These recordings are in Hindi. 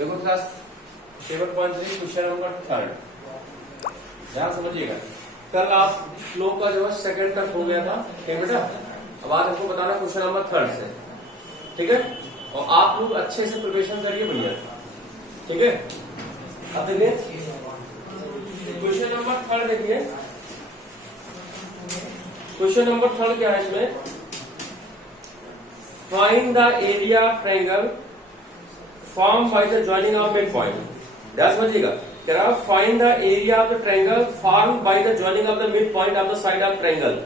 देखो क्लास 7.3 क्वेश्चन नंबर 3 ध्यान समझिएगा। कल आप फ्लो का जो है सेकंड तक हो गया था, ठीक है बेटा। अब आज हमको बताना क्वेश्चन नंबर 3 से, ठीक है। और आप लोग अच्छे से प्रिपरेशन करिए भैया, ठीक है। अब देखिए क्वेश्चन नंबर 3 देखिए। क्वेश्चन नंबर 3 क्या है इसमें? Find the area triangle form by the joining of mid point. ध्यान समझिएगा। कह रहा find the area of the triangle form by the joining of the mid point of the side of triangle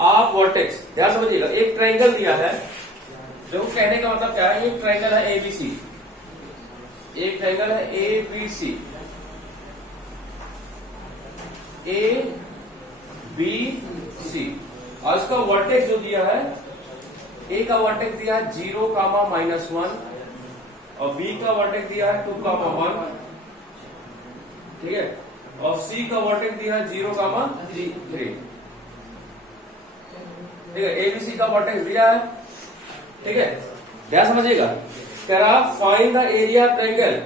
of vertex. ध्यान समझिएगा, एक ट्रायंगल दिया है। देखो कहने का मतलब क्या है, एक ट्रायंगल है एबीसी, एक ट्रायंगल है एबीसी, ए बी सी, और इसका वर्टेक्स जो दिया है, ए का वर्टेक्स दिया है 0, -1 और बी का वर्टेक्स दिया है 2, 1, ठीक है। और सी का वर्टेक्स दिया है 0, 3, ठीक है। एबीसी का वर्टेक्स दिया है, ठीक है। ध्यान समझिएगा। कह रहा find the area triangle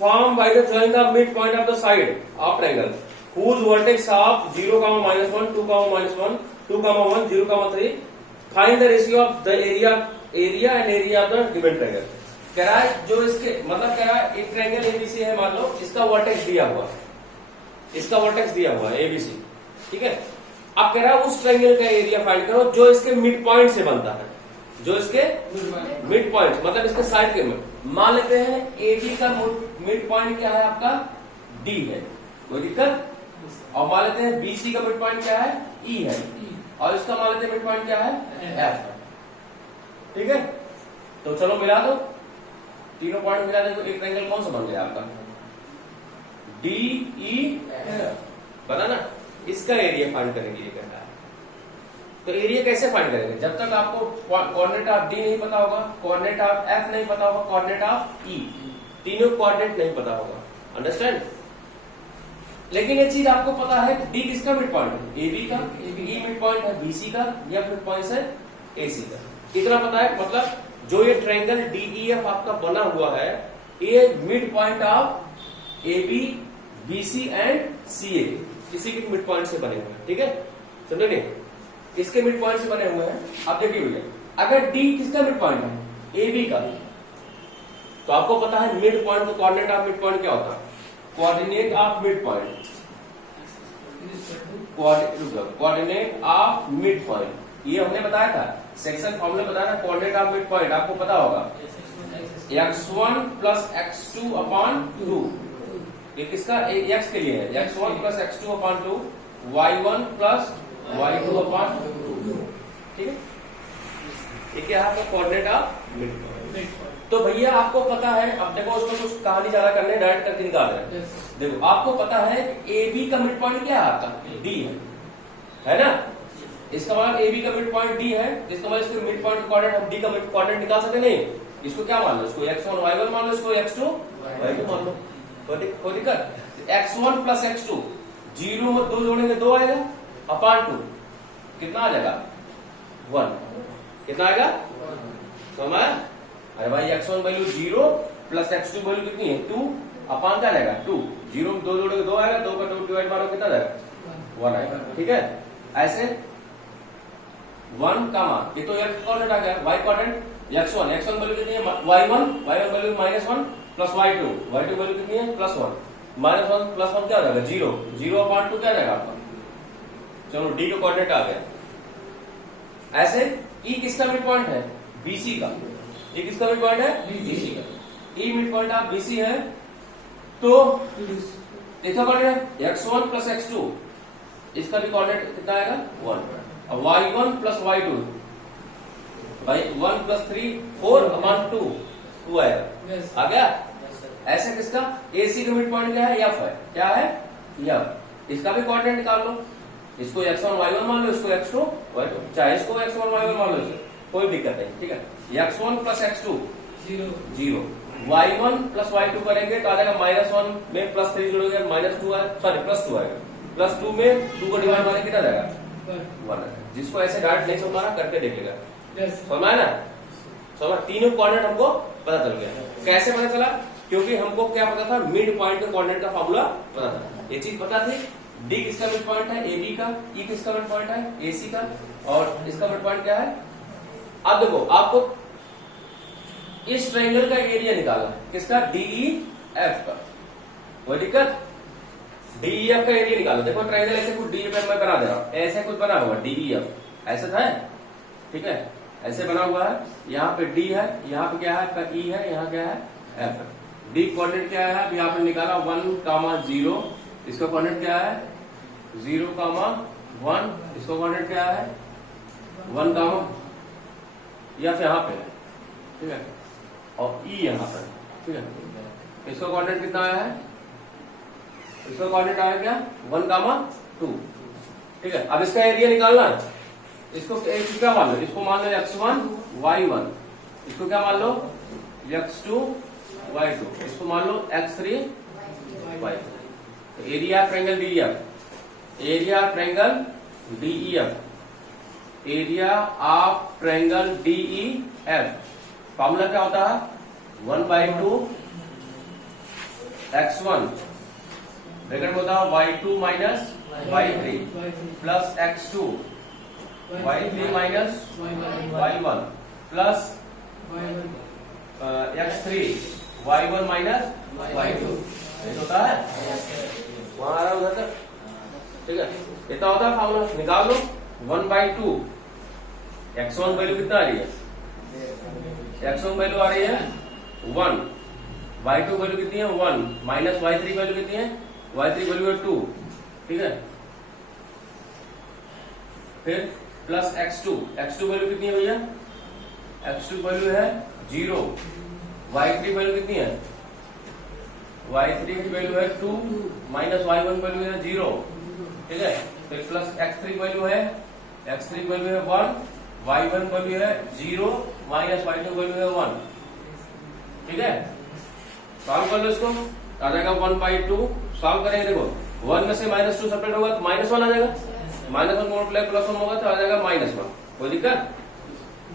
form by the joining the mid point of the side of triangle whose vertex of 0, -1, 2, -1, 2, 1, 0, 3. Find the ratio of the area and area of the given triangle. कह रहा है जो इसके मतलब कह रहा है एक ट्रायंगल एबीसी है, मान लो इसका वर्टेक्स दिया हुआ, इसका वर्टेक्स दिया हुआ है एबीसी, ठीक है। अब कह रहा है उस ट्रायंगल का एरिया फाइंड करो जो इसके मिड पॉइंट से बनता है, जो इसके मिड पॉइंट मतलब इसके साइड के में। मान लेते हैं एबी का मिड पॉइंट क्या है आपका, डी है, कोई दिक्कत। और मान लेते हैं बीसी का मिड पॉइंट क्या है, ई है, और इसका मान लेते हैं मिड पॉइंट क्या है, एफ है, ठीक है। तो चलो मिला दो, तीनों पॉइंट मिला दो तो एक ट्रायंगल कौन सा बन गया आपका, डी ई एफ, पता ना। इसका एरिया फाइंड करेंगे, ये कहता है। तो एरिया कैसे फाइंड करेंगे? जब तक आपको कोऑर्डिनेट ऑफ डी नहीं पता होगा, कोऑर्डिनेट ऑफ एफ नहीं पता होगा, कोऑर्डिनेट ऑफ ई, तीनों कोऑर्डिनेट नहीं पता होगा, अंडरस्टैंड। लेकिन ये चीज आपको पता है डी किसका मिड पॉइंट है, एबी का, ई मिड पॉइंट है बीसी का, एफ मिड पॉइंट है एसी का, इतना पता है। मतलब जो ये ट्रायंगल डीईएफ आपका बना हुआ है, ये midpoint of AB, BC and CA, किसी के मिड पॉइंट से बने हुए हैं, ठीक है। समझे? इसके मिड पॉइंट से बने हुए हैं। अब देखिए भैया, अगर डी किसका मिड पॉइंट है, एबी का, तो आपको पता है मिड पॉइंट को कोऑर्डिनेट ऑफ मिड पॉइंट क्या होता है, coordinate of mid point, coordinate of mid point, ये हमने बताया था सेक्शन फॉर्मूला बताया था। कोऑर्डिनेट ऑफ मिड पॉइंट आपको पता होगा, x1 + x2/2, ये किसका, x के लिए है, x1 + x2/2, y1 + y2/2, ठीक है। ये क्या है आपका कोऑर्डिनेट ऑफ मिड पॉइंट। तो भैया आपको पता है, अब देखो उसमें कुछ कहानी ज्यादा करने, डायरेक्ट करके निकाल रहे हैं। देखो आपको पता है ए बी का मिड पॉइंट क्या है आपका, डी है ना। इसका मतलब ए बी का मिड पॉइंट डी है, इसका मतलब इसके मिड पॉइंट कोऑर्डिनेट हम डी का मिड कोऑर्डिनेट निकाल सकते नहीं। इसको क्या मान लो, इसको x1 y1 मान लो, इसको x2 y2 मान लो, कोई दिक्कत। x1 + x2, 0 में 2 जोड़ेंगे 2 आएगा, /2 कितना आ जाएगा, 1, कितना आएगा, समझ। अरे भाई x1 वैल्यू 0 + x2 वैल्यू कितनी है, 2 अपान क्या आएगा 2, 0 में 2 जोड़ोगे 2 आएगा, 2 का 2 डिवाइड मारो कितना जाएगा, 1 आएगा, ठीक है। ऐसे 1 का मान, ये तो x कोऑर्डिनेट आ गया, y कोऑर्डिनेट x1 वैल्यू कितनी है, y1 वैल्यू -1 + y2 वैल्यू कितनी है, +1, -1 + 1 क्या हो जाएगा, 0, 0/2 क्या जाएगा आपका। चलो डी का कोऑर्डिनेट आ गया। ऐसे ई किसका मिड पॉइंट है, बीसी का, ये किसका मिड पॉइंट है, बीसी का, ई मिड पॉइंट ऑफ बीसी है। तो देखो कोऑर्डिनेट x1 + x2, इसका भी कोऑर्डिनेट कितना आएगा, 1, और y1 + y2, भाई 1 + 3 4/2, 2 आएगा, आ गया। ऐसे किसका, एसी का मिड पॉइंट क्या है, एफ है, क्या है, एफ, इसका भी कोऑर्डिनेट निकाल लो। इसको x1 y1 मान लो, इसको x2 y2, चाहे इसको x1 y1 मान लो, कोई दिक्कत नहीं, ठीक है। x1 + x2 0, y1 + y2 करेंगे तो आ जाएगा -1 में +3 जोड़ोगे -2 है, सॉरी +2 आएगा, +2 में 2 को डिवाइड मारेंगे कितना जाएगा, 1 आएगा। जिसको ऐसे डायरेक्ट नहीं समझना करके देख लेगा, समझ ना। समझ, तीनों कोऑर्डिनेट हमको पता चल गया। कैसे पता चला, क्योंकि हमको क्या पता था, मिड पॉइंट के कोऑर्डिनेट का फॉर्मूला पता था, ये चीज पता थी। डी किसका मिड पॉइंट है, ए बी का, ई किसका मिड पॉइंट है, ए सी का, और इसका मिड पॉइंट क्या है। अब देखो आपको इस ट्रायंगल का एरिया निकालना, किसका, डीई एफ का, कोई दिक्कत, डीई एफ का एरिया निकालो। देखो ट्रायंगल ऐसे कुछ डीईएफ मैं बना दे रहा हूं, ऐसे कुछ बना हुआ डीई एफ, ऐसा था, ठीक है, ऐसे बना हुआ है, यहाँ पे डी है, यहाँ पे क्या है, ई है, यहाँ क्या है, एफ है। डी कोऑर्डिनेट क्या है, अभी आपने निकाला 1,0, इसका कोऑर्डिनेट क्या है 0,1, इसका कोऑर्डिनेट क्या है 1, या फिर यहाँ पे है, ठीक है, और ई यहाँ पर, ठीक है, इसका कोऑर्डिनेट कितना आया है, इसका कोऑर्डिनेट आया क्या 1,2, ठीक है। अब इसका एरिया निकालना है, इसको क्या मान लो, इसको मान लो x1 y1, इसको क्या मान लो x2 y2, इसको मान लो x3 y3। Area triangle DEF, area triangle DEF, area of triangle DEF, formula क्या होता है 1/2 x1 ब्रैकेट में होता है y2 minus y3 plus x2 y3 minus y1 plus x3 y1 minus y2, ऐसा होता है, वहां आ रहा उधर तक, ठीक है, इतना होता है फॉर्मूला, निकाल लो 1/2, x1 वैल्यू कितना आ रही है, x1 वैल्यू आ रही है 1, y2 वैल्यू कितनी है 1, माइनस y3 वैल्यू कितनी है, y3 वैल्यू है 2, ठीक है, फिर प्लस x2 वैल्यू कितनी है भैया, x2 वैल्यू है 0, y3 वैल्यू कितनी है, y3 की वैल्यू है 2, माइनस y1 वैल्यू है 0, ठीक है, फिर प्लस x3 वैल्यू है 1, y1 वैल्यू है 0, माइनस y2 वैल्यू है 1, ठीक है। सॉल्व कर लो इसको, आ जाएगा 1/2, सॉल्व करेंगे, देखो 1 में से -2 सेपरेट होगा तो -1 आ जाएगा, -1 मल्टीप्लाई +1 होगा तो आ जाएगा -1, कोई दिक्कत,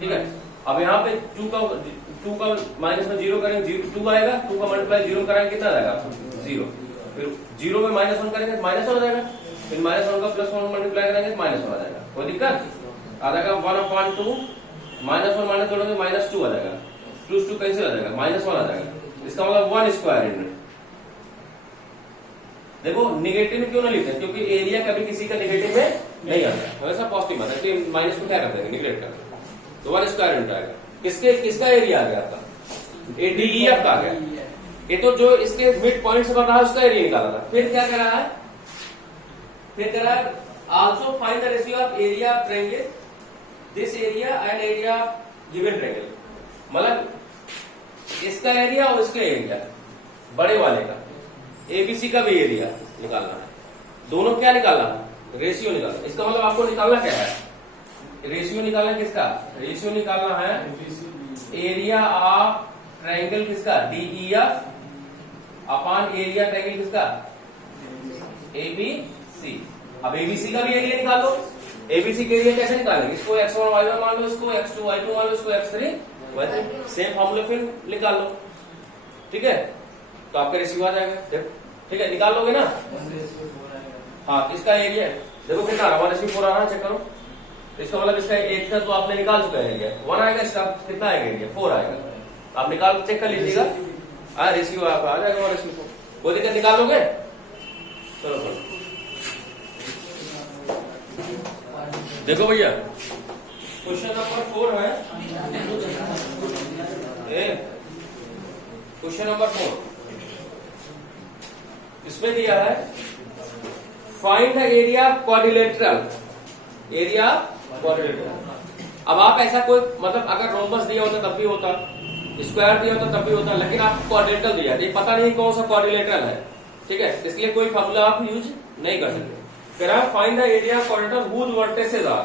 ठीक है। अब यहाँ पे 2 का माइनस में 0 करेंगे 2 आएगा, 2 का मल्टीप्लाई 0 कराएंगे कितना आ जाएगा 0, फिर 0 में -1 करेंगे तो -1 आ जाएगा, फिर -1 का +1 मल्टीप्लाई करेंगे तो -1 आ जाएगा, कोई दिक्कत, आ जाएगा 1/2, -1 जोड़ोगे -2 आ जाएगा, 2 कैंसिल आ जाएगा, -1 आ जाएगा, इसका मतलब 1 स्क्वायर इनमें। देखो निगेटिव में क्यों ना लिखते हैं, क्योंकि एरिया कभी किसी का निगेटिव में नहीं आता, हमेशा पॉजिटिव आता है, तो माइनस को क्या कर देंगे, निगलेक्ट कर देंगे, तो 1 स्क्वायर यूनिट आएगा। किसका एरिया आ गया आपका, डीईएफ का आ गया, ये तो जो इसके मिड पॉइंट से बन रहा है उसका एरिया निकाला था। फिर क्या करा है, फिर करा है also find the ratio of area of triangle, this area and area of given triangle, मतलब इसका एरिया और इसका एरिया, बड़े वाले का एबीसी का भी एरिया निकालना है, दोनों क्या निकालना है, रेशियो निकालना। इसका मतलब आपको निकालना क्या है, रेशियो निकालना, किसका रेशियो निकालना है, एरिया ऑफ ट्रायंगल किसका डीईएफ अपॉन एरिया ट्रायंगल किसका एबीसी। अब एबीसी का भी एरिया निकाल लो, एबीसी के एरिया कैसे निकालेंगे, इसको x1 y1 मान लो, इसको x2 y2 मान लो, इसको x3 y3, सेम फॉर्मूला फिर निकाल लो, ठीक है, तो आपका रेशियो आ जाएगा, ठीक है, निकाल लोगे ना, हाँ, इसका एरिया देखो कितना आ रहा है 1:4 आ रहा है, चेक करो, इसका मतलब इसका 1 का तो आपने निकाल चुका है एरिया, 1 आएगा, इसका कितना आएगा एरिया 4 आएगा, आप निकाल चेक कर लीजिएगा, हाँ रेशियो आपका आ जाएगा 1:4, कोई दिक्कत, निकाल लोगे, चलो चलो देखो भैया क्वेश्चन नंबर 4 है, क्वेश्चन नंबर 4, इसमें दिया है find the area quadrilateral, area quadrilateral. अब आप ऐसा कोई मतलब अगर रोम्बस दिया होता तब भी होता, स्क्वायर दिया होता तब भी होता, लेकिन आप क्वाड्रिलेटरल दिया, ये पता नहीं कौन सा क्वाड्रिलेटरल है, ठीक है, इसलिए कोई फॉर्मूला आप यूज नहीं कर सकते। फिर आप find the area quadrilateral whose vertices are,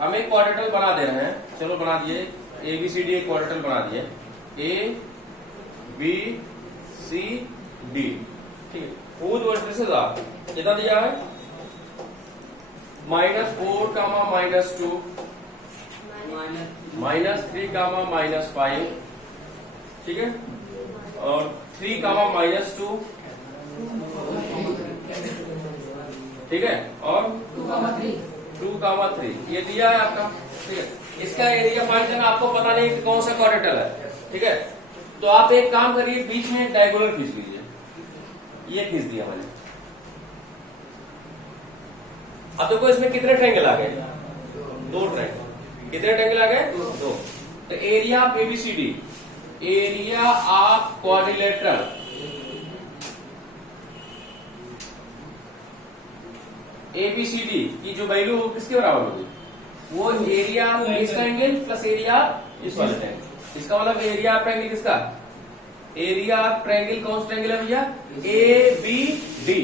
हम एक क्वाड्रिलेटरल बना दे रहे हैं, चलो बना दिए, एबीसीडी एक क्वाड्रिलेटरल बना दिए, ए बी सी डी, ठीक है, हुज वर्टिसेस आर कितना दिया है -4, -2, -3, -5, ठीक है, और 3 कामा -2, ठीक है, और 2 कामा 3 ये दिया है आपका, ठीक है। इसका एरिया फाइंड करना, आपको पता नहीं कि कौन सा क्वाड्रेटल है, ठीक है। तो आप एक काम करिए, बीच में एक डायगोनल खींच लीजिए, ये खींच दिया मैंने। अब देखो इसमें कितने ट्रायंगल आ गए, 2 ट्रायंगल। कितने ट्रायंगल आ गए, 2। तो area of ABCD, area of quadrilateral, ABCD की जो वैल्यू किसके बराबर होगी, वो एरिया इस ट्रायंगल प्लस एरिया इस वाले ट्रायंगल। इसका मतलब एरिया ऑफ ट्रायंगल किसका, एरिया ऑफ ट्रायंगल कौन सा ट्रायंगल है भैया, A B D,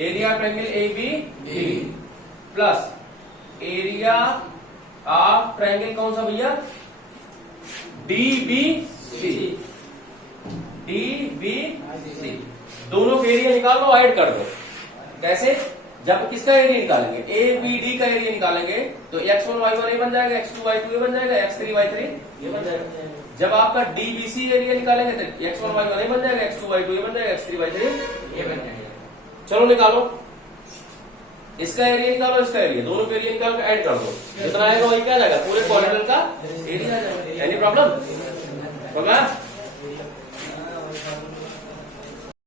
area of triangle A B D plus area of triangle कौन सा भैया, D B C, D B C. दोनों के एरिया निकाल लो, ऐड कर दो। कैसे, जब किसका एरिया निकालेंगे, ए बी डी का एरिया निकालेंगे तो x1 y1 ये बन जाएगा, x2 y2 ये बन जाएगा, x3 y3 ये बन जाएगा। जब आपका डीबीसी एरिया निकालेंगे तो x1 y1 ये बन जाएगा, x2 y2 ये बन जाएगा, x3 y3 ये बन जाएगा। चलो निकालो, इसका एरिया निकालो, इसका एरिया, दोनों का एरिया निकाल के ऐड कर दो, जितना आएगा वही क्या जाएगा, पूरे क्वाड्रेटल का एरिया आ जाएगा। Any problem?